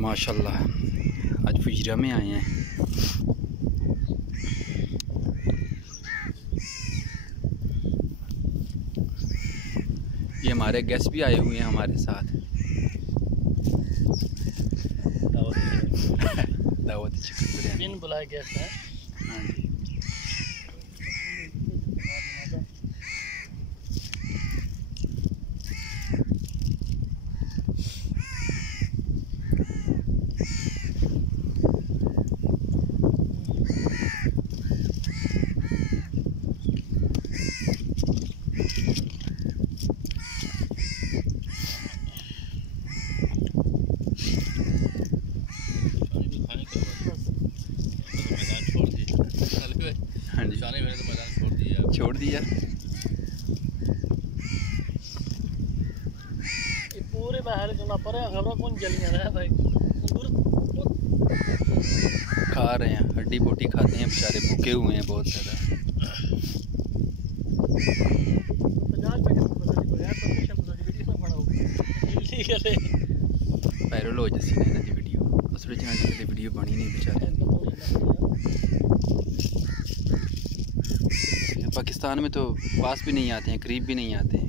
माशाल्लाह आज फुजरा में आए हैं। ये हमारे गेस्ट भी आए हुए हैं हमारे साथ। दावत चिकन बिरयानी बुलाए गेस्ट हैं। हाँ जी। हाँ जी छोड़ दिया। पूरे बाहर चलना पड़े खबर कौन जलियां रहा भाई खा रहे हैं, हड्डी बोटी खाते हैं, बेचारे भूखे हुए हैं बहुत ज़्यादा। वायरल हो जैसी नहीं जी वीडियो, असल में वीडियो बनी नहीं बेचारे। पाकिस्तान में तो पास भी नहीं आते हैं, करीब भी नहीं आते हैं।